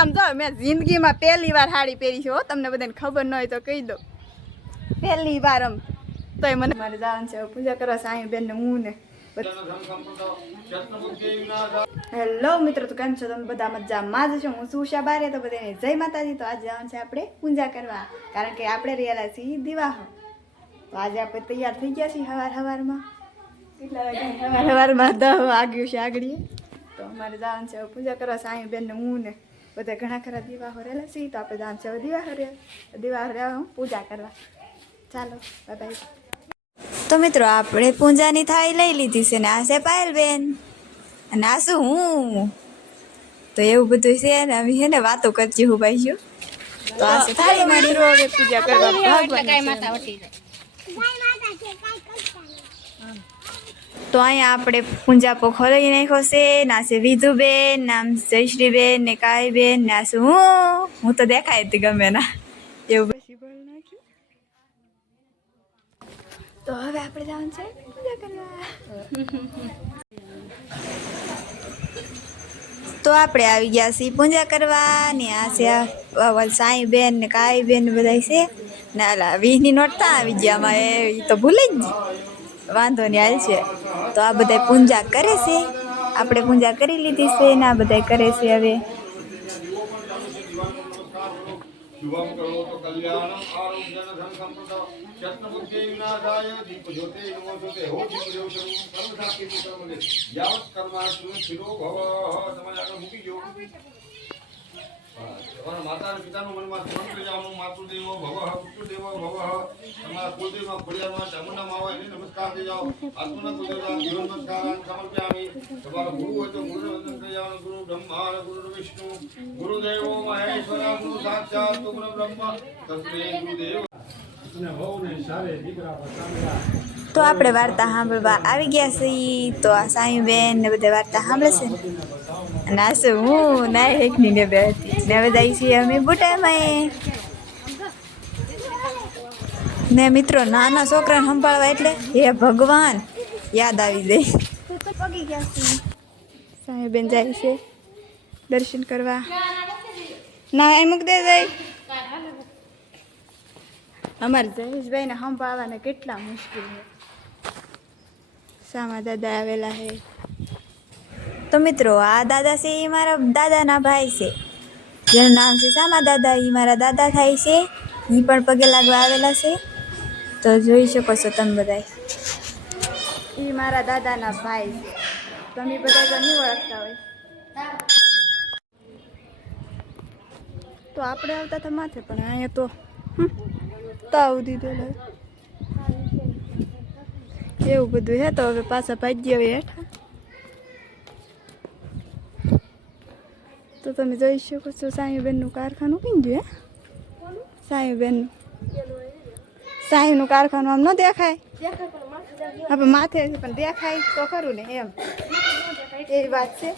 આમ જો મેં જિંદગીમાં પહેલી વાર સાડી પહેરી છે હો, તમને બધાને ખબર ન હોય તો કહી દો, પહેલી વાર આમ. તોય મને મારે જવાનું છે પૂજા કરવા સાંઈ બેન ને હું ને. હેલો મિત્રો, તો કેમ છો તમે બધા? મજામાં જ છો? હું છું ઉષા બારે. તો બધાને જય માતાજી. તો આજે જવાનું છે આપણે પૂજા કરવા, કારણ કે આપણે રહેલા છીએ દિવાહો. તો આજે આપણે તૈયાર થઈ ગયા છીએ સવારમાં. કેટલા વાગ્યા? સવારમાં 10 વાગ્યું છે આગળ. તો અમારે જવાનું છે પૂજા કરવા સાંઈ બેન ને હું ને બધા ઘણા ખરા દિવાહો રહેલા છીએ. તો આપણે જવાનું છે દિવાહો રહેવા પૂજા કરવા. ચાલો બાય બાય. તો મિત્રો આપણે પૂજાની થાળી લઈ લીધી છે ને આ છે પાયલબેન અને આ શું હું. તો એવું બધું છે ને અમે છે ને વાતો કરજી હું ભાઈ. તો આ છે થાળી મારી. હવે પૂજા કરવા તો અહીંયા આપણે પૂજા પોખો લઈ નાખ્યો છે. ના છે વિધુબેન, નામ જયશ્રીબેન ને કાઈબેન ને આ શું હું તો દેખાય હતી ગમે ના એવું પછી બોલ નાખ્યું. તો હવે આપણે જવાનું છે પૂજા કરવા. તો આપણે આવી ગયા છીએ પૂજા કરવા ને આ છે સાંઈ બેન ને કાઈ બેન ને બધા છે ને આલા 20 ની નોટ તા આવી ગયા માં એ તો ભૂલી જ ગઈ. વાંધો નહીં હાલ છે. તો આ બધા પૂજા કરે છે, આપણે પૂજા કરી લીધી છે ને આ બધા કરે છે હવે. शुभम करोतु कल्याणम आरोग्यन धन संपदा शत्रुबुद्धि विनाशाय दीप ज्योति नमोस्तुते हो दीप ज्योति कर्म साक्षी कर्मले यावत् कर्माश्रु शिरो भव समाज मुक्ति योग તમારા માતા અને પિતાનું મનમાં સ્મરણ કરી જાવ. માતૃદેવો ભવઃ પિતૃદેવો ભવઃ. તમારા કુળદેવમાં ખોડિયારમાં ચામુંડામાં હોય એને નમસ્કાર કરી જાઓ. આત્મના કુળદેવતા જીવન નમસ્કારાન સમર્પયામિ. તમારો ગુરુ હોય તો ગુરુને વંદન કરી જાઓ. ગુરુ બ્રહ્મા અને ગુરુ વિષ્ણુ ગુરુદેવો મહેશ્વરા ગુરુ સાક્ષાત બ્રહ્મ તસ્મૈ ગુરુદેવ. તો આપણે વાર્તા સાંભળવા આવી ગયા છીએ. તો આ સાંઈ બેન ને બધા વાર્તા સાંભળે છે અને આ શું હું ના એકની ને બે હતી ને બધા છીએ અમે બુટામાં ને મિત્રો નાના છોકરાને સંભાળવા એટલે હે ભગવાન યાદ આવી જાય. પગી ગયા છીએ. સાંઈ બેન જાય છે દર્શન કરવા. ના એ મૂક દે જાય. અમારે જયેશભાઈ ને સંભાળવાને કેટલા મુશ્કેલ છે. સામા દાદા આવેલા છે. તો મિત્રો આ દાદા છે એ મારા દાદાના ભાઈ છે જેનું નામ છે સામા દાદા. એ મારા દાદા થાય છે. એ પણ પગે લાગવા આવેલા છે. તો જોઈ શકો છો તમે બધા. એ મારા દાદાના ભાઈ છે. તમે બધા તો નહીં ઓળખતા હોય. તો આપણે આવતા હતા માથે પણ અહીંયા તો તાવ દીધેલો એવું બધું હે. તો હવે પાછા ભાગ્ય હવે હેઠા. તો તમે જોઈ શકો છો સાંઈબેનનું કારખાનું કઈ ગયું હે. સાંઈબેનનું સાંઈનું કારખાનું આમ ન દેખાય. આપણે માથે પણ દેખાય તો ખરું ને એમ એવી વાત છે.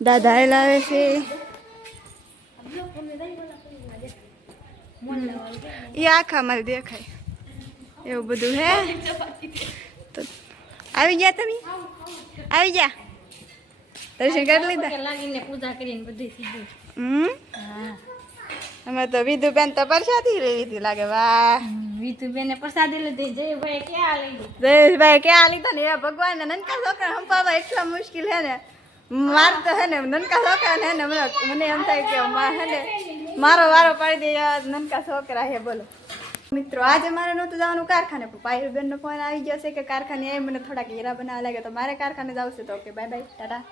દાદા લાવે છે એ આખા મારે દેખાય એવું બધું હે. તો આવી ગયા તમે? આવી ગયા? દર્શન કરી લીધા? અમે તો વિધુબેન તો પ્રસાદી લઈ લીધી લાગે. વાહ, વિધુબેન પ્રસાદી લીધી. જયભાઈ ક્યાં લીધી? જયેશભાઈ ક્યાં લીધા ને? એ ભગવાન ને નનકા છોકરા સંભાળવા એટલા મુશ્કેલ હે ને. માર તો હે ને નનકા છોકરા ને મને એમ થાય કે હે ને મારો વારો પાડી દે નનકા છોકરા હે. બોલો મિત્રો, આજે મારે નહોતું જવાનું કારખાને, પણ પાયલબેન નો ફોન આવી ગયો છે કે કારખાને એ મને થોડાક હીરા બનાવવા લાગે. તો મારે કારખાને જવું છે. તો ઓકે બાય બાય ટાટા.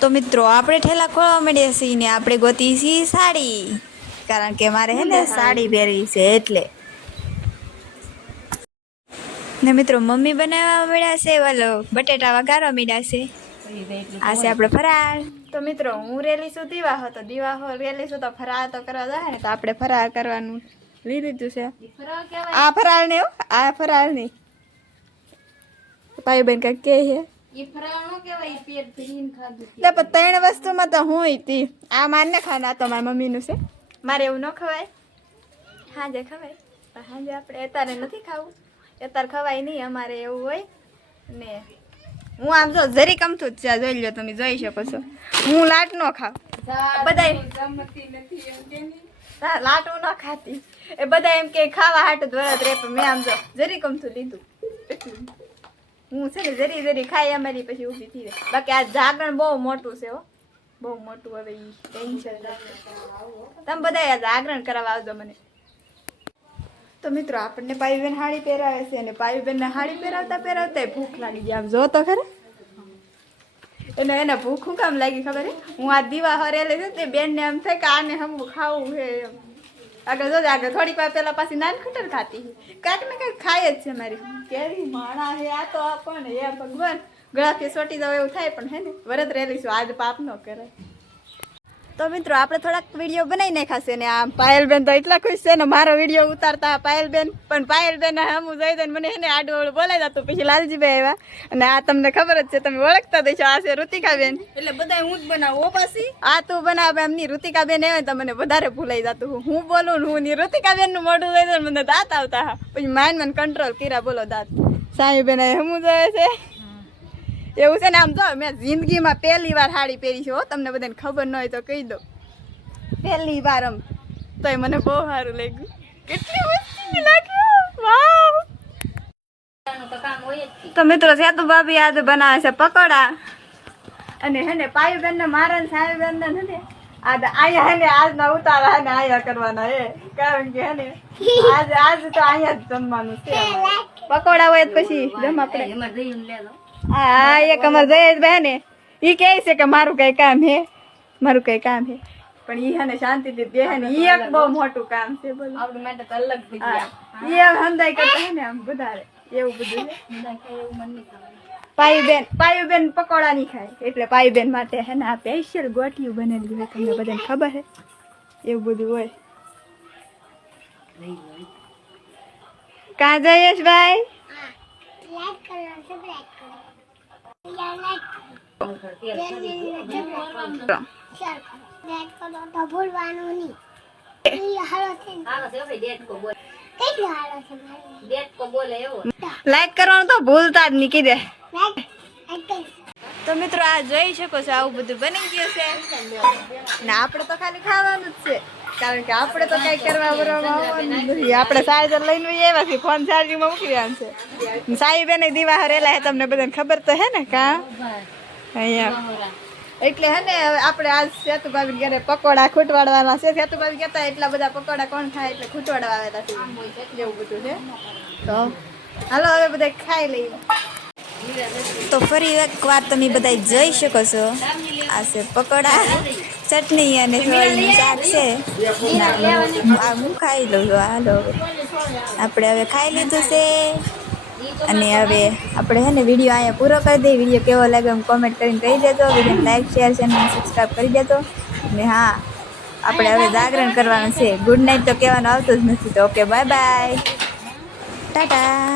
તો મિત્રો આપણે ઠેલા ખોળવા માંડીએ છીએ ને આપણે ગોતી છીએ સાડી, કારણ કે મારે હે ને સાડી પહેરવી છે એટલે. ને મિત્રો મમ્મી બનાવવા મળ્યા છે વાલો બટેટા વઘારવા માંડ્યા છે. આ છે આપણે ફરાળ. તો મિત્રો હું રેલી છું દિવાહો. તો દિવાહો રેલી છું તો ફરાળ તો કરવા જાય ને. તો આપણે ફરાળ કરવાનું લઈ લીધું છે. આ ફરાળ ને આ ફરાળ નહીં. ભાઈ બેન કઈ કે છે ત્રણ વસ્તુમાં તો હું હતી. આ માર ને ખાના તો મારા મમ્મીનું છે. મારે એવું ન ખવાય. હાજે ખવાય પણ હાજે આપણે અત્યારે નથી ખાવું. અત્યારે ખવાય નહીં અમારે એવું હોય ને. હું આમ જો જરી કમથું જ છે જોઈ લો તમે જોઈ શકો છો હું લાટ નો ખાવ બધા લાટું ન ખાતી એ બધા એમ કે ખાવા હાટું જ વરત રે પણ મેં આમ જો જરી કમથું લીધું હું છે ને જરી જરી ખાઈ અમારી પછી ઊભી થઈ રહે બાકી આ જાગરણ બહુ મોટું છે હો બહુ મોટું હવે ઈ ટેન્શન તમે બધા જાગરણ કરાવવા આવજો મને તો મિત્રો આપણને પાયુબેન હાડી પહેરાવે છે અને પાયુબેનને હાડી પહેરાવતા ભૂખ લાગી ગઈ આમ જો તો ખરે એને ભૂખ શું કામ લાગી ખબર હે હું આ દીવા હરેલી છે તે બેનને એમ થાય કે આને હમું ખાવું છે એમ આગળ જોજે આગળ થોડીક વાર પહેલા પાછી નાન ખટર ખાતી કાંઈક ને કાંઈક ખાય જ છે મારી કેવી માણા હે આ તો આપણને હે ભગવાન ગળાથી સોટી જાવ એવું થાય પણ હે ને વરત રહેલી છું આજ પાપ ન કરે તો મિત્રો આપણે થોડાક વિડીયો બનાવી નાખાશે ને આ પાયલબેન તો એટલા ખુશ છે ને મારો વિડીયો ઉતારતા પાયલબેન પણ પાયલબેન હમું જોઈ દે મને એને આડું ઓળું બોલાઈ જતું પછી લાલજીભાઈ આવ્યા અને આ તમને ખબર જ છે તમે ઓળખતા દઈશો આ છે ઋતિકાબેન એટલે બધા હું જ બનાવું પાછી આ તું બનાવે એમની ઋતિકાબેન આવે તો મને વધારે ભૂલાઈ જતું હું બોલું ને હું ની ઋતિકાબેન નું મોઢું જોઈ દે મને દાંત આવતા હા પછી મને કંટ્રોલ કર્યા બોલો દાંત સાહેબેન હમું જોયે છે એવું છે ને આમ જો મેં જિંદગીમાં પહેલી વાર સાડી પહેરી છે હો તમને બધાને ખબર ન હોય તો કહી દો પહેલી વાર આમ તોય મને બહુ સારું લાગ્યું કેટલી મસ્તી લાગ્યું વાવ તો મિત્રો સેતુ ભાભી આજ બનાવે છે પકોડા અને હે ને પાયુબેન ને મારા ને સાહેબેન ને હે આજ આયા હે ને આજના ઉતારા હે ને આયા કરવાના હે કારણ કે હે ને આજ તો આયા જ જમવાનું છે પકોડા હોય પછી જમ આપણે હા એક અમાર જયેશભાઈ ને ઈ કહે છે કે મારું કઈ કામ હે પણ ઈ હે ને શાંતિથી બે હે ને ઈ એક બહુ મોટું કામ છે બોલો આપણી માટે તો અલગ થઈ ગયા ઈ એમ હંદાઈ કરતા હે ને આમ વધારે એવું બધું છે પાયુબેન પકોડા નહીં ખાય એટલે પાયુબેન માટે હે ને આ સ્પેશિયલ ગોઠિયું બનેલું હોય તમને બધાને ખબર હે એવું બધું હોય કાં જયેશભાઈ લાઈક કરવાનું તો ભૂલતા જ નહીં કીધે તો મિત્રો આ જોઈ શકો છો આવું બધું બની ગયું છે ને આપણે તો ખાલી ખાવાનું જ છે કારણ કે આપણે તો કઈ કરવા બરોબર આપણે ચાર્જર લઈને આવ્યા છીએ ફોન ચાર્જિંગમાં મૂકી દેવાનું છે સાહેબેને દીવા હરેલા હે તમને બધાને ખબર તો હે ને કા અહીંયા એટલે હે ને આપણે આજ સેતુભાભી ઘરે પકોડા ખૂટવાડવાના છે સેતુભાભી કહેતા એટલા બધા પકોડા કોણ ખાય એટલે ખૂટવાડવા આવેલા છે એવું બધું છે તો હાલો હવે બધા ખાઈ લઈએ તો ફરી એક વાર તમે બધા જોઈ શકો છો આ છે પકોડા ચટણી અને સોયાનું શાક છે હું ખાઈ લઉં છું હાલો આપણે હવે ખાઈ લીધું છે અને હવે આપણે હે ને વિડીયો અહીંયા પૂરો કરી દઈએ વિડીયો કેવો લાગે એમ કોમેન્ટ કરીને કહી દેજો વિડીયોને લાઈક શેર ચેનલ સબસ્ક્રાઈબ કરી દેજો અને હા આપણે હવે જાગરણ કરવાનું છે ગુડ નાઇટ તો કહેવાનું આવતું જ નથી તો ઓકે બાય બાય ટાટા